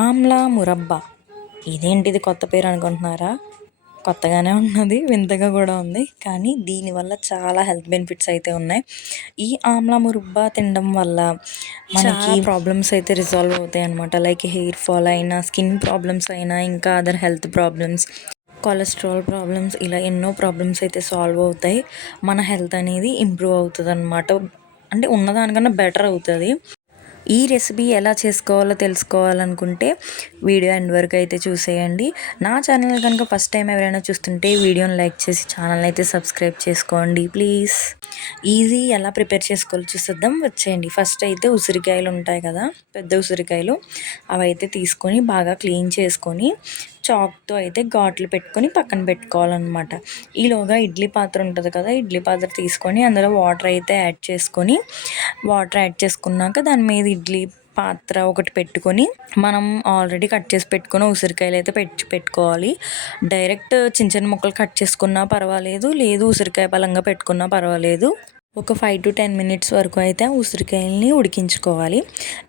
ఆమ్లా మురబ్బా. ఇదేంటిది కొత్త పేరు అనుకుంటున్నారా? కొత్తగానే ఉన్నది, వింతగా కూడా ఉంది. కానీ దీనివల్ల చాలా హెల్త్ బెనిఫిట్స్ అయితే ఉన్నాయి. ఈ ఆమ్లా మురబ్బా తినడం వల్ల మనకి ప్రాబ్లమ్స్ అయితే రిజాల్వ్ అవుతాయి అన్నమాట. లైక్ హెయిర్ ఫాల్ అయినా, స్కిన్ ప్రాబ్లమ్స్ అయినా, ఇంకా other health problems, cholesterol problems, ఇలా ఎన్నో ప్రాబ్లమ్స్ అయితే సాల్వ్ అవుతాయి. మన హెల్త్ అనేది ఇంప్రూవ్ అవుతుంది అన్నమాట. అంటే ఉన్నదానికన్నా బెటర్ అవుతుంది. ఈ రెసిపీ ఎలా చేసుకోవాలో తెలుసుకోవాలనుకుంటే వీడియో ఎండ్ వరకు అయితే చూసేయండి. నా ఛానల్ కనుక ఫస్ట్ టైం ఎవరైనా చూస్తుంటే వీడియోని లైక్ చేసి ఛానల్ అయితే సబ్స్క్రైబ్ చేసుకోండి ప్లీజ్. ఈజీ ఎలా ప్రిపేర్ చేసుకోవాలో చూసేద్దాం, వచ్చేయండి. ఫస్ట్ అయితే ఉసిరికాయలు ఉంటాయి కదా, పెద్ద ఉసిరికాయలు, అవి అయితే తీసుకొని బాగా క్లీన్ చేసుకొని చాక్తో అయితే ఘాట్లు పెట్టుకొని పక్కన పెట్టుకోవాలన్నమాట. ఈలోగా ఇడ్లీ పాత్ర ఉంటుంది కదా, ఇడ్లీ పాత్ర తీసుకొని అందులో వాటర్ అయితే యాడ్ చేసుకున్నాక దాని మీద ఇడ్లీ పాత్ర ఒకటి పెట్టుకొని మనం ఆల్రెడీ కట్ చేసి పెట్టుకున్న ఉసిరికాయలు అయితే పెట్టుకోవాలి. డైరెక్ట్ చిన్న చిన్న ముక్కలు కట్ చేసుకున్నా పర్వాలేదు, లేదు ఉసిరికాయ పలంగా పెట్టుకున్నా పర్వాలేదు. ఒక 5 to 10 minutes వరకు అయితే ఉసిరికాయలని ఉడికించుకోవాలి.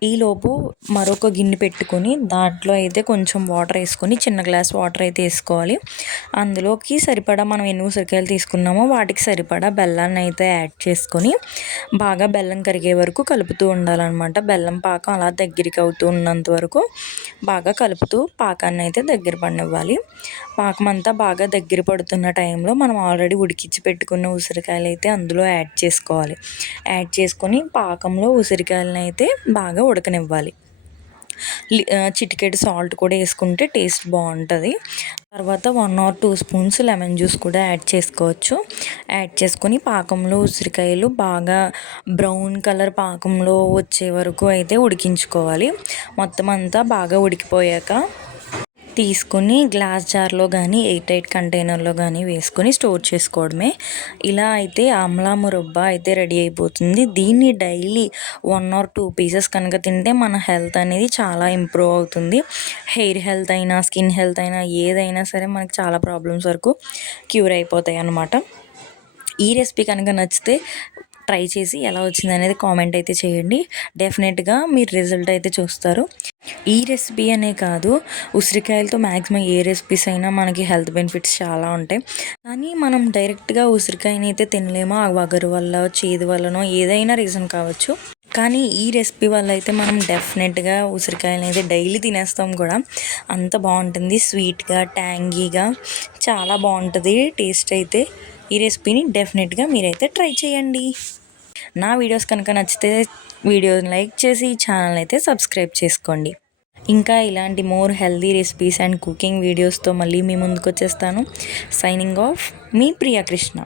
ఈలోపు మరొక గిన్నె పెట్టుకొని దాంట్లో అయితే కొంచెం వాటర్ వేసుకొని, చిన్న గ్లాస్ వాటర్ అయితే వేసుకోవాలి. అందులోకి సరిపడా మనం ఎన్ని ఉసిరికాయలు తీసుకున్నామో వాటికి సరిపడా బెల్లాన్ని అయితే యాడ్ చేసుకొని బాగా బెల్లం కరిగే వరకు కలుపుతూ ఉండాలన్నమాట. బెల్లం పాకం అలా దగ్గరికి అవుతూ ఉన్నంత వరకు బాగా కలుపుతూ పాకాన్ని అయితే దగ్గర పడినివ్వాలి. పాకం అంతా బాగా దగ్గర పడుతున్న టైంలో మనం ఆల్రెడీ ఉడికించి పెట్టుకున్న ఉసిరికాయలు అయితే అందులో యాడ్ చేసుకొని పాకంలో ఉసిరికాయలను అయితే బాగా ఉడకనివ్వాలి. చిటికెడు సాల్ట్ కూడా వేసుకుంటే టేస్ట్ బాగుంటుంది. తర్వాత 1 or 2 spoons లెమన్ జ్యూస్ కూడా యాడ్ చేసుకోవచ్చు. యాడ్ చేసుకొని పాకంలో ఉసిరికాయలు బాగా బ్రౌన్ కలర్ పాకంలో వచ్చే వరకు అయితే ఉడికించుకోవాలి. మొత్తం అంతా బాగా ఉడికిపోయాక తీసుకుని గ్లాస్ జార్లో కానీ, ఎయిర్ టైట్ కంటైనర్లో కానీ వేసుకొని స్టోర్ చేసుకోవడమే. ఇలా అయితే ఆమ్లా మురబ్బా అయితే రెడీ అయిపోతుంది. దీన్ని డైలీ 1 or 2 pieces కనుక తింటే మన హెల్త్ అనేది చాలా ఇంప్రూవ్ అవుతుంది. హెయిర్ హెల్త్ అయినా, స్కిన్ హెల్త్ అయినా, ఏదైనా సరే మనకి చాలా ప్రాబ్లమ్స్ వరకు క్యూర్ అయిపోతాయి అన్నమాట. ఈ రెసిపీ కనుక నచ్చితే ట్రై చేసి ఎలా వచ్చింది అనేది కామెంట్ అయితే చేయండి. డెఫినెట్గా మీరు రిజల్ట్ అయితే చూస్తారు. ఈ రెసిపీ అనే కాదు, ఉసిరికాయలతో మ్యాక్సిమం ఏ రెసిపీస్ అయినా మనకి హెల్త్ బెనిఫిట్స్ చాలా ఉంటాయి. కానీ మనం డైరెక్ట్గా ఉసిరికాయని అయితే తినలేమో, ఆ వగరు వల్ల, చేదు వల్లనో ఏదైనా రీజన్ కావచ్చు. కానీ ఈ రెసిపీ వల్ల అయితే మనం డెఫినెట్గా ఉసిరికాయలని అయితే డైలీ తినేస్తాం కూడా. అంత బాగుంటుంది, స్వీట్గా, ట్యాంగీగా, చాలా బాగుంటుంది టేస్ట్ అయితే. ఈ రెసిపీని డెఫినెట్గా మీరైతే ట్రై చేయండి. నా వీడియోస్ కనుక నచ్చితే వీడియోని లైక్ చేసి ఛానల్ అయితే సబ్స్క్రైబ్ చేసుకోండి. ఇంకా ఇలాంటి more healthy recipes and cooking వీడియోస్తో మళ్ళీ మీ ముందుకు వచ్చేస్తాను. సైనింగ్ ఆఫ్, మీ ప్రియా కృష్ణ.